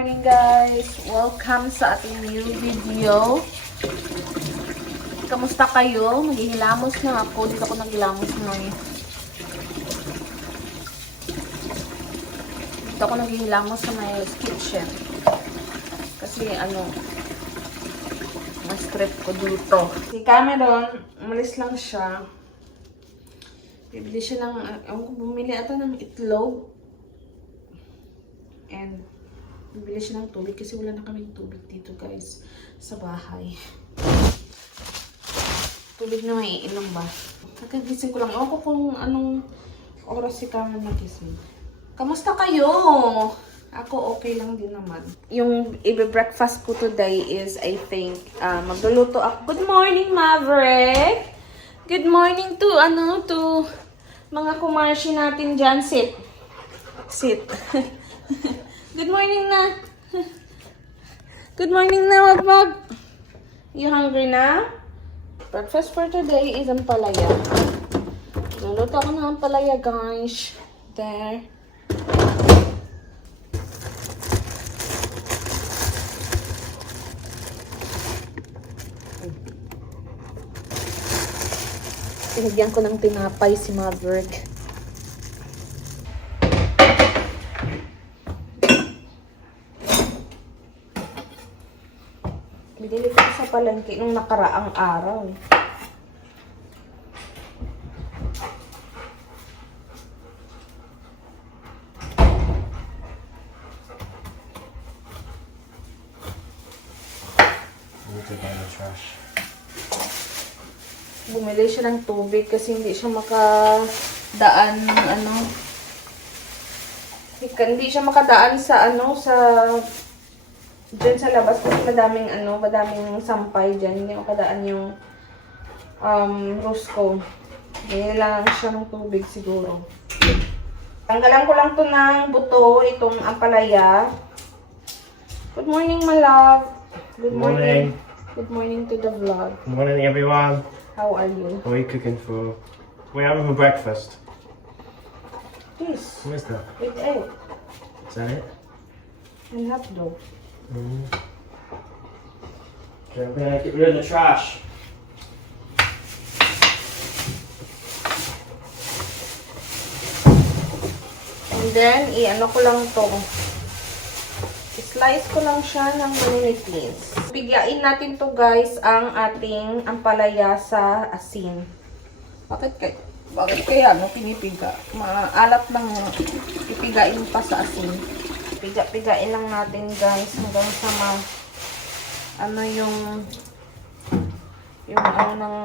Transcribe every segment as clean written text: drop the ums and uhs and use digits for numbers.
morning guys! Welcome sa ating new video. Kamusta kayo? Maghihilamos na ako. Dito ako naghilamos ngayon. Dito ako naghihilamos sa may kitchen. Kasi mas trip ko dito. Si Cameron, umalis lang siya. Bibili siya ng, bumili ata ng itlog. And bibili siya ng tubig kasi wala na kaming tubig dito guys sa bahay. Tubig na maiinom ba? Nakagising ko lang. Ako kung anong oras si Cameron nagising. Kamusta kayo? Ako okay lang din naman. Yung i-breakfast ko today is I think magluluto ako. Good morning Maverick! Good morning to to mga kumarshi natin dyan. Sit. Good morning na. Good morning na, Magbag. You hungry na? Breakfast for today is ampalaya. Luluto ako ng ampalaya, guys. There. Pinagyan ko ng tinapay si Maverick. Binili ko sa palengke nung nakaraang araw. Bumili siya ng tubig kasi hindi siya makadaan hindi siya makadaan sa sa dyan sa labas kasi madaming sampay dyan. Hindi makadaan yung Roscoe. Kailangan siya ng tubig siguro. Tanggalan ko lang to ng buto, itong ampalaya. Good morning, my love. Good morning. Good morning to the vlog. Good morning, everyone. How are you? What are you cooking for? We're having for breakfast. This. What is that? With egg Is that it? and hot dog. Okay, I'm gonna get rid of the trash. And then, ko lang to. Slice ko lang siya ng maninitis. Bigyain natin to guys, ang ating ampalaya sa asin. Bakit kaya pinipiga? Maalat lang ipigain pa sa asin. Piga-pigain lang natin guys hanggang sa yung ng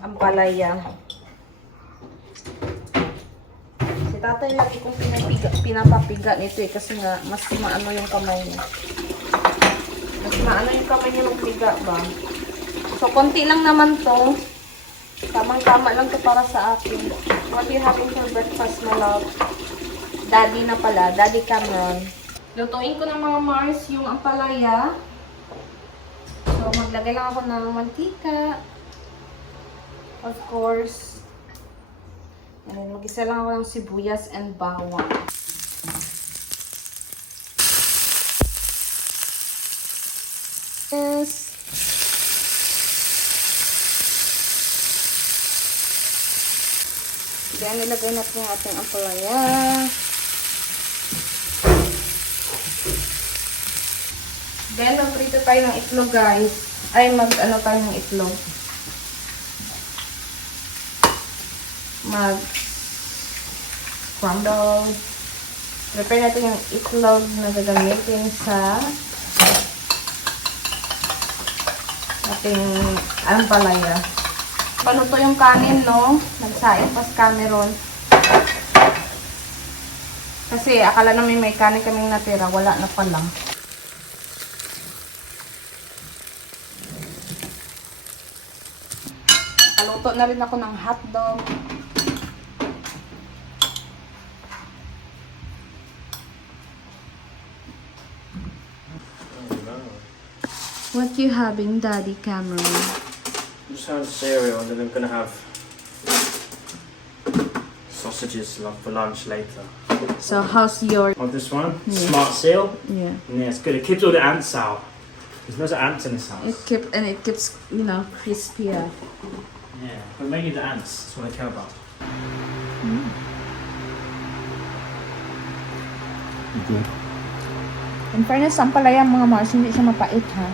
ampalaya. Si tatay lagi kong pinapapiga nito kasi nga mas maano yung kamay niya. Mas maano yung kamay niya magpiga ba? So konti lang naman to. Tamang-tama lang to para sa akin. What are you having for breakfast, my love? Daddy na pala. Daddy Cameron. Lutuin ko ng mga Mars yung ampalaya. So, maglagay lang ako ng mantika. Of course. And then, mag-isa lang ako ng sibuyas and bawang. Yes. Then, nilagay natin yung ating ampalaya. Then, magprito tayo ng itlog, guys. Ay, tayo ng itlog. Crumble. Prepare natin yung itlog na gagamitin sa ating ampalaya. Paluto yung kanin, no? Nagsaing pas Cameron. Kasi akala namin may kanin kaming natira. Wala na pala. Paluto na rin ako ng hotdog. What you having, Daddy Cameron? Just having cereal and then I'm gonna have sausages for lunch later. So how's your... On this one, Yeah. Smart Seal. Yeah. Yeah, it's good. It keeps all the ants out. There's lots of ants in this house. It keeps, you know, crispier. Yeah, but mainly the ants. That's what I care about. Good. In fairness, ang palaya mga Mars, hindi siya mapait ha.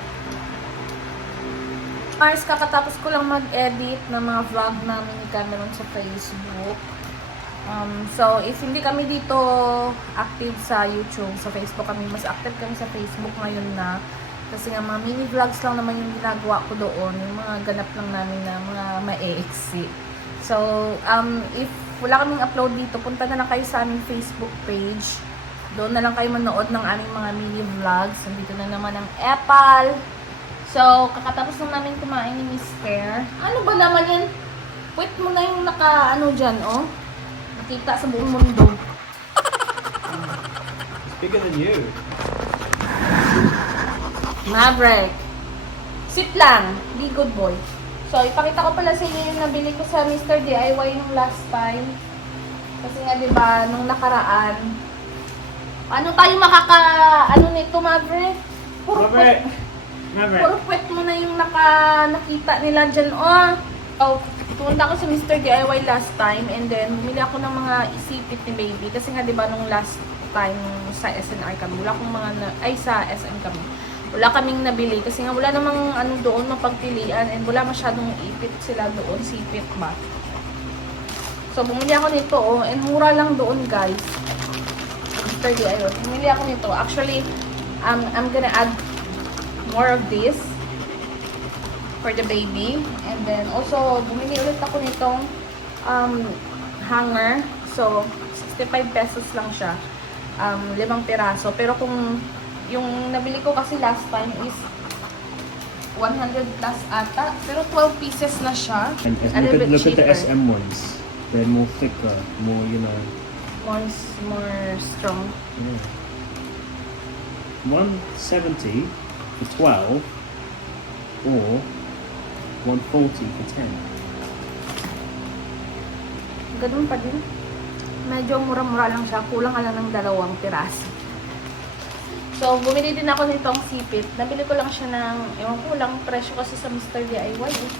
Mars, kakatapos ko lang mag-edit ng mga vlog namin ni Cameron sa Facebook. So, if hindi kami dito active sa YouTube, sa Facebook kami, mas active kami sa Facebook ngayon na. Kasi nga mga mini vlogs lang naman yung ginagawa ko doon. Yung mga ganap lang namin na mga maeiksi. So, if wala kaming upload dito, punta na lang kayo sa aming Facebook page. Doon na lang kayo manood ng aming mga mini vlogs. Nandito na naman ang Apple. So, kakatapos lang namin kumain ni Mister. Ano ba naman yan? Wait mo na yung naka, dyan, oh. Nakita sa buong mundo. It's bigger than you. Maverick. Sit lang. Be good boy. So, ipakita ko pala sa inyo yung nabili ko sa Mr. DIY nung last time. Kasi nga, diba, nung nakaraan, ano tayo nito, Maverick? Puro Maverick. puro puwet mo na yung nakita nila dyan, oh. So, pumunta ako sa Mr. DIY last time and then bumili ako ng mga isipit ni baby. Kasi nga, diba, nung last time sa SNR kami, wala akong sa SM kami. Wala kaming nabili kasi nga wala namang doon mapagpilian and wala masyadong ipit sila doon, sipit ba. So, bumili ako nito, oh, and mura lang doon, guys. Mr. DIY. Bumili ako nito. Actually, I'm gonna add more of this for the baby. And then, also, bumili ulit ako nitong hanger. So, 65 pesos lang siya. 5 piraso. Pero kung yung nabili ko kasi last time is 100 plus ata. Pero 12 pieces na siya. And A little bit look at the cheaper. SM ones. They're more thicker, more, you know. More strong. Yeah. 170 for 12 or 140 for 10. Ganun pa din. Medyo mura-mura lang siya. Kulang ka lang ng 2 piraso. So, bumili din ako nitong sipit. Nabili ko lang siya ng, ewan ko lang, presyo kasi sa Mr. DIY. Eh.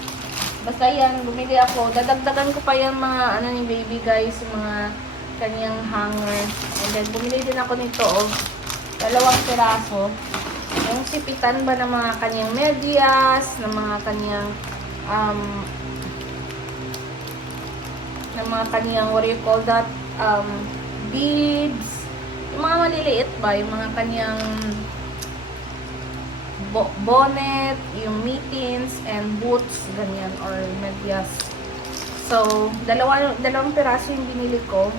Basta yan, bumili ako. Dadagdagan ko pa yung mga, ni baby guys, yung mga kanyang hanger. And then, bumili din ako nito, 2 piraso. Yung sipitan ba ng mga kanyang medyas, ng mga kanyang, what do you call that, beads, yung mga maliliit ba, yung mga kanyang bonnet, yung mittens, and boots, ganyan, or medyas. So, 2 piraso yung binili ko.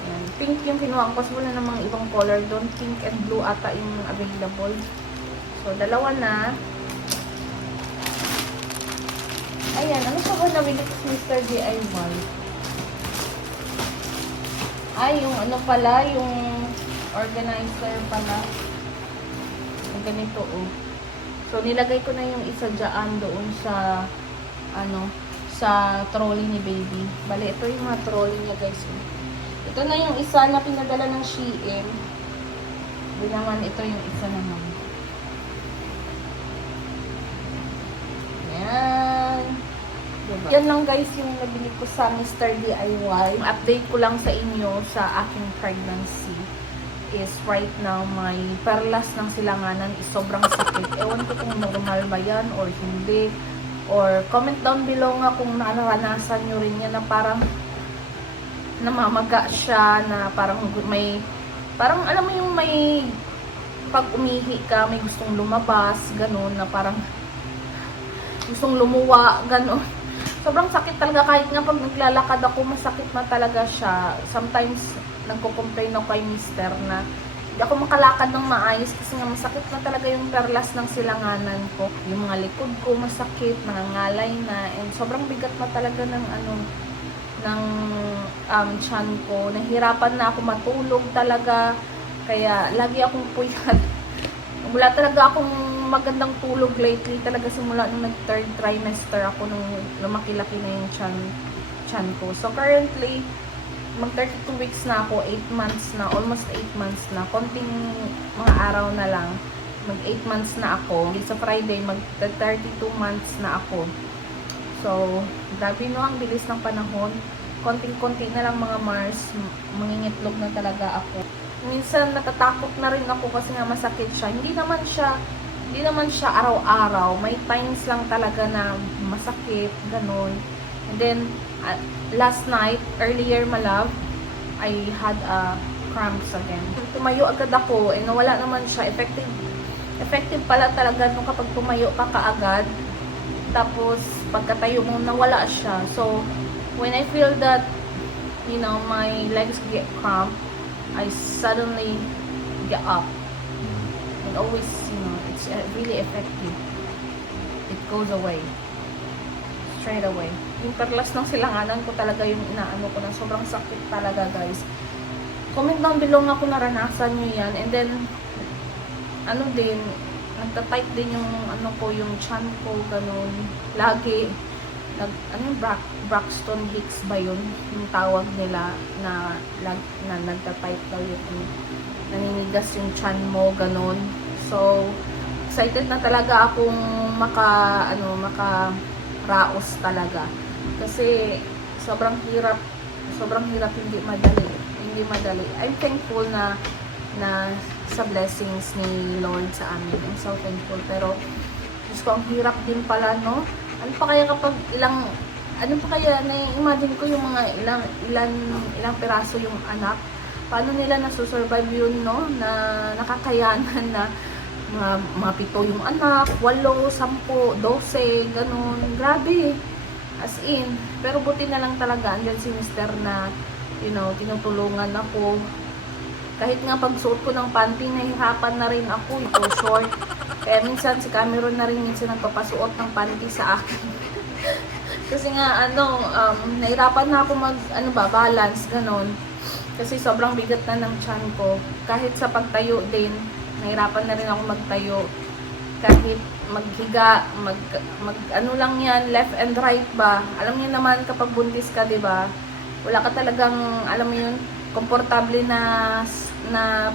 Ayan. Pink yung kinuha ko kasi wala namang ibang color doon. Pink and blue ata yung available. So, 2 na. Ayan, ano pa ba nabili ko sa Mr. DIY? Ay, yung pala, yung organizer pala. Yung ganito, oh. So, nilagay ko na yung isa dyan doon sa, sa trolley ni baby. Bale, ito yung mga trolley niya, guys. Ito na yung isa na pinadala ng Shein. Ito naman, ito yung isa naman. Yan. Diba? Yan lang guys yung nabili ko sa Mr. DIY. Update ko lang sa inyo sa aking pregnancy is right now may perlas ng silanganan is sobrang sakit. Ewan ko kung normal ba yan or hindi. Or comment down below nga kung naranasan nyo rin yan na parang namamaga siya, na parang alam mo yung may pag umihi ka, may gustong lumabas, ganun, na parang gustong lumuwa, ganun. Sobrang sakit talaga, kahit nga pag naglalakad ako, masakit na talaga siya. Sometimes, nagko-complain ako kay mister na hindi ako makalakad ng maayos kasi nga masakit na talaga yung perlas ng silanganan ko. Yung mga likod ko masakit, nangangalay na, and sobrang bigat na talaga ng tiyan ko. Nahirapan na ako matulog talaga, kaya lagi akong puyat. Wala talaga akong magandang tulog lately talaga simula nung nag-third trimester ako nung lumaki-laki na yung tiyan ko. So currently, mag 32 weeks na ako, 8 months na, almost 8 months na. Konting mga araw na lang. Mag 8 months na ako. Sa Friday, mag 32 months na ako. So, grabe no, ang bilis ng panahon. Konting-konti na lang mga Mars, mangingitlog na talaga ako. Minsan natatakot na rin ako kasi nga masakit siya. Hindi naman siya araw-araw. May times lang talaga na masakit, ganun. And then, last night, earlier my love, I had cramps again. Tumayo agad ako, eh nawala naman siya. Effective pala talaga nung kapag tumayo ka kaagad. Tapos, pagkatayo mo, nawala siya. So, when I feel that, you know, my legs get cramp, I suddenly get up. And always, you know, it's really effective. It goes away. Straight away. Yung perlas ng silanganan ko talaga yung inaano ko na sobrang sakit talaga, guys. Comment down below nga kung naranasan nyo yan. And then, ano din, nagta-tight din yung ano ko, yung chan ko, ganun. Lagi. Ano yung Braxton Hicks ba yun? Yung tawag nila na nagta-tight daw yun. Naninigas yung chan mo, ganun. So, excited na talaga akong makaraos talaga. Kasi, sobrang hirap, hindi madali. I'm thankful na sa blessings ni Lord sa amin. I'm so thankful. Pero, Diyos ko, ang hirap din pala, no? Ano pa kaya na-imagine ko yung mga ilang piraso yung anak. Paano nila nasusurvive yun, no? Na nakakayanan na mga 7 yung anak, 8, 10, 12, ganun. Grabe. As in. Pero buti na lang talaga, andyan si Mr. na, you know, tinutulungan ako. Kahit nga pagsuot ko ng panty, nahihirapan na rin ako. Ito, short. Kaya minsan si Cameron na rin minsan nagpapasuot ng panty sa akin. Kasi nga, nahirapan na ako balance, ganon. Kasi sobrang bigat na ng tiyan ko. Kahit sa pagtayo din, nahirapan na rin ako magtayo. Kahit maghiga, ano lang yan, left and right ba. Alam niyo naman kapag buntis ka, di ba? Wala ka talagang, alam mo yun, komportable na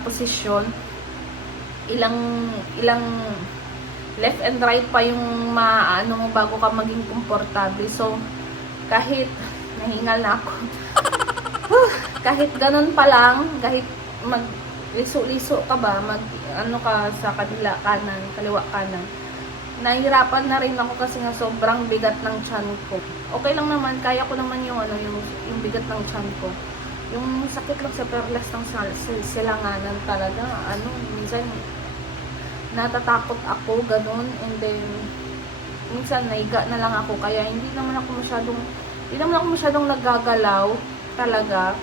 posisyon. Ilang left and right pa yung maano mo bago ka maging komportable. So, kahit nahingal na ako. Kahit ganun pa lang, kahit liso-liso ka ba, ka sa kaliwa kanan, nahihirapan na rin ako kasi nga sobrang bigat ng tiyan ko. Okay lang naman, kaya ko naman yung bigat ng tiyan ko. Yung sakit lang sa perlas ng silanganan talaga, minsan natatakot ako, ganun, and then minsan naiga na lang ako, kaya hindi naman ako masyadong nagagalaw talaga.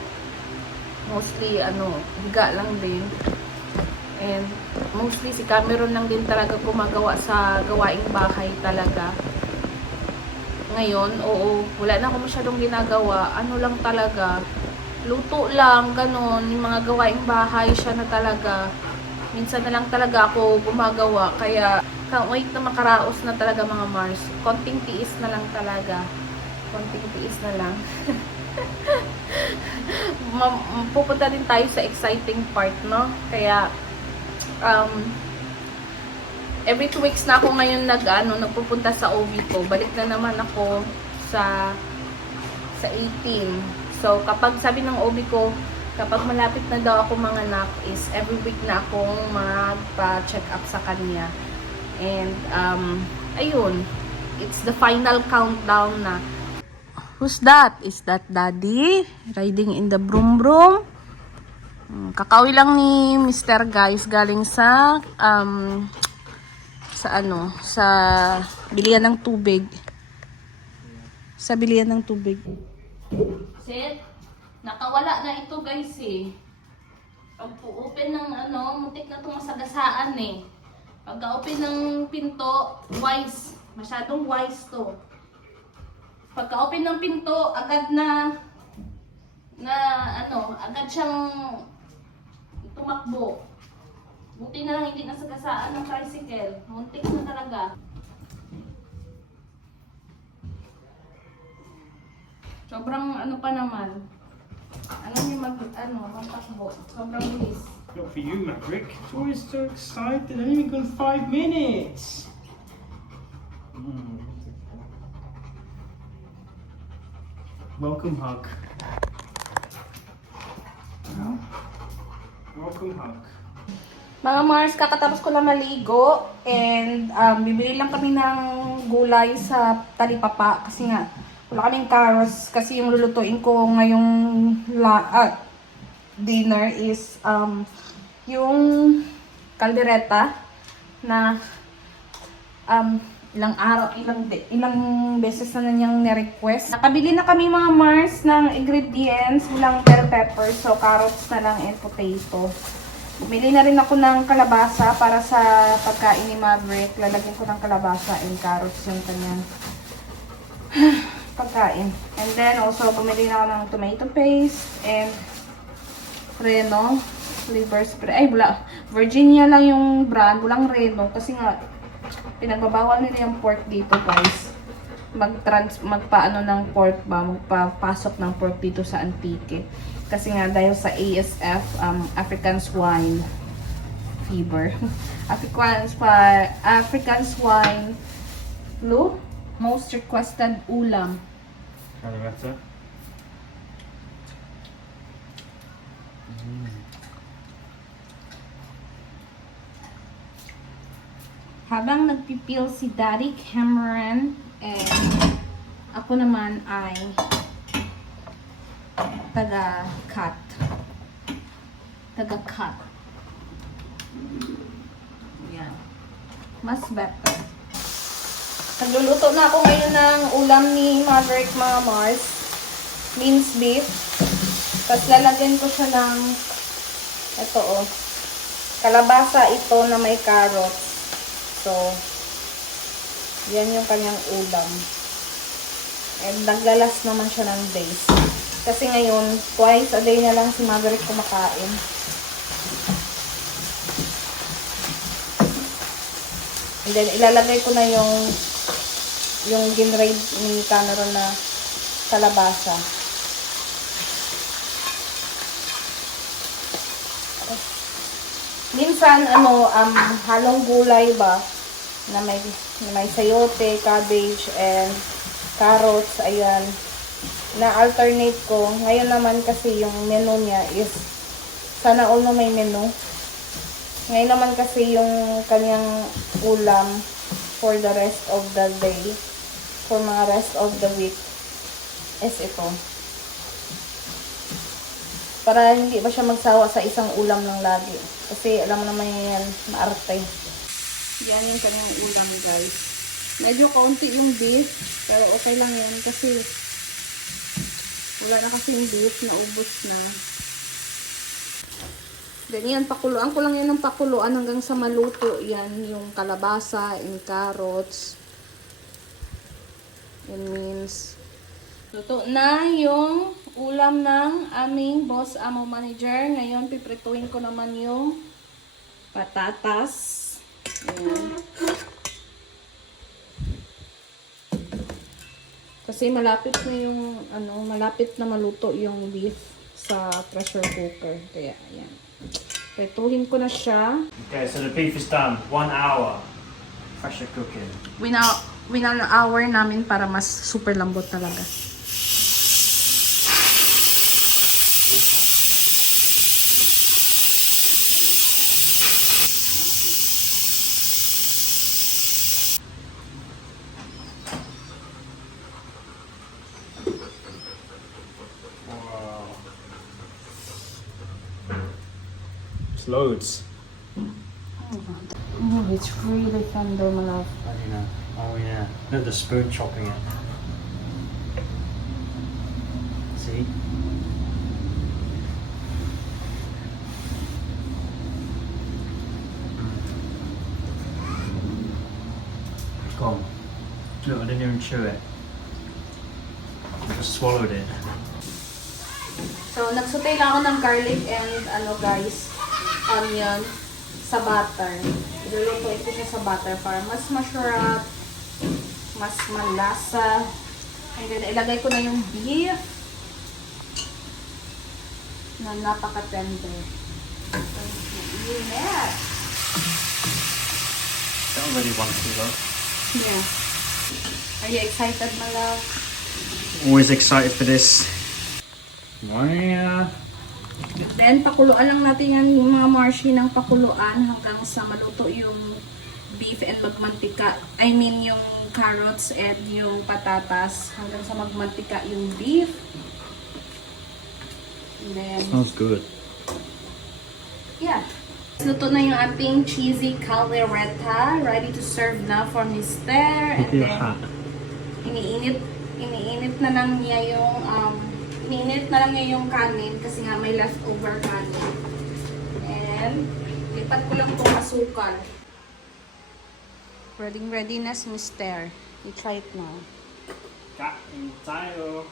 Mostly, higa lang din. And mostly si Cameron lang din talaga gumagawa sa gawaing bahay talaga. Ngayon, wala na ako masyadong ginagawa. Ano lang talaga, luto lang, ganun, yung mga gawaing bahay, siya na talaga. Minsan na lang talaga ako gumagawa, kaya can't wait na makaraos na talaga mga Mars. Konting tiis na lang talaga. Konting tiis na lang. Pupunta din tayo sa exciting part, no? Kaya, every 2 weeks na ako ngayon nagpupunta sa OB ko. Balik na naman ako sa 18. So, kapag sabi ng OB ko, kapag malapit na daw ako manganak is every week na akong magpa-check up sa kanya. And, ayun, it's the final countdown na. Who's that? Is that Daddy? Riding in the broom broom? Kakauwi lang ni Mr. guys, galing sa bilihan ng tubig. Sa bilihan ng tubig. Sit. Nakawala na ito, guys, eh. Pag open ng muntik na itong masagasaan, eh. Pagka-open ng pinto, wise. Masyadong wise to. Pagka-open ng pinto, agad agad siyang tumakbo. Buti na lang hindi nasagasaan ng tricycle. Muntik na talaga. Sobrang pa naman. Ano yung magtakbo? Sobrang bilis. Not for you, Maverick. It's always so excited. I've only gone 5 minutes. Welcome hug. Welcome hug. Mga Mars, kakatapos ko lang maligo and bibili lang kami ng gulay sa talipapa kasi nga wala kaming carrots kasi yung lulutuin ko ngayong dinner is yung kaldereta na ilang beses na niyang ni-request. Nakabili na kami mga Mars ng ingredients, ilang bell peppers, so carrots na lang and potato. Bumili na rin ako ng kalabasa para sa pagkain ni Maverick. Lalagyan ko ng kalabasa and carrots yung kanyang pagkain. And then also bumili na ako ng tomato paste and Reno liver spray. Ay, Virginia lang yung brand. Walang Reno kasi nga pinagbabawal nila yung pork dito, guys. Magpaano ng pork ba? Magpapasok ng pork dito sa Antique. Kasi nga dahil sa ASF, African Swine Fever. African Swine Flu. Most requested ulam. Kaldereta. Habang nagpipil si Daddy Cameron and ako naman ay taga-cut. Yan. Mas better. Nagluluto na ako ngayon ng ulam ni Maverick, mga Mars. Minced beef. Tapos lalagyan ko siya ng ito kalabasa ito na may carrots. So, yan yung kanyang ulam. And naglalas naman siya ng days. Kasi ngayon, twice a day na lang si Maverick kumakain. And then, ilalagay ko na yung ginraid ni Cameron na kalabasa. Minsan, halong gulay ba, na may sayote, cabbage, and carrots, ayan. Na-alternate ko. Ngayon naman kasi yung menu niya is sana all na may menu. Ngayon naman kasi yung kanyang ulam for the rest of the day, for mga rest of the week, is ito. Para hindi ba siya magsawa sa isang ulam lang lagi. Kasi alam mo naman yan, maarte. Yan yung kanyang ulam, guys. Medyo kaunti yung beef, pero okay lang yan kasi wala na kasi yung beef, naubos na. Ganyan, pakuluan ko lang yan ng pakuluan hanggang sa maluto yan, yung kalabasa and carrots. Yan means luto na yung ulam ng aming boss amo manager. Ngayon, piprituin ko naman yung patatas. Ayan. Kasi malapit na yung malapit na maluto yung beef sa pressure cooker. Kaya ayan. Prituhin ko na siya. Okay, so the beef is done. 1 hour. Pressure cooking. Wina na hour namin para mas super lambot talaga. It's loads. Oh, it's really tender, my love. Oh yeah. Look at the spoon chopping it. See? Gone. Look, I didn't even chew it. I just swallowed it. So, nagsutay lang ako ng garlic and guys, onion sa butter. Ilulutuin ko siya sa butter para mas masarap, mas malasa. And then, ilagay ko na yung beef. na napaka-tender. Init! That already 1 kilo. Yeah. Are you excited, my love? Always excited for this. Wow. Then, pakuluan lang natin yan yung mga marshi ng pakuluan hanggang sa maluto yung beef and magmantika. I mean, yung carrots and yung patatas hanggang sa magmantika yung beef. And then, Smells good. yeah. Luto na yung ating cheesy caldereta. Ready to serve na for Mister. And You're then, hot. iniinit na lang niya yung kanin kasi nga may leftover kanin. And lipat ko lang itong asukal. Ready na si Mister. You try it now. Kain tayo.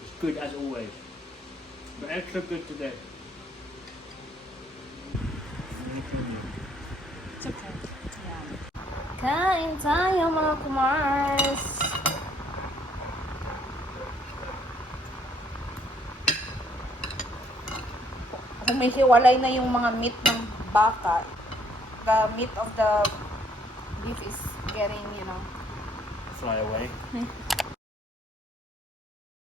It's good as always, but extra good today. It's okay. Yan. Kain tayo mga kumars! Humihiwalay na yung mga meat ng baka. The meat of the beef is getting, Fly away.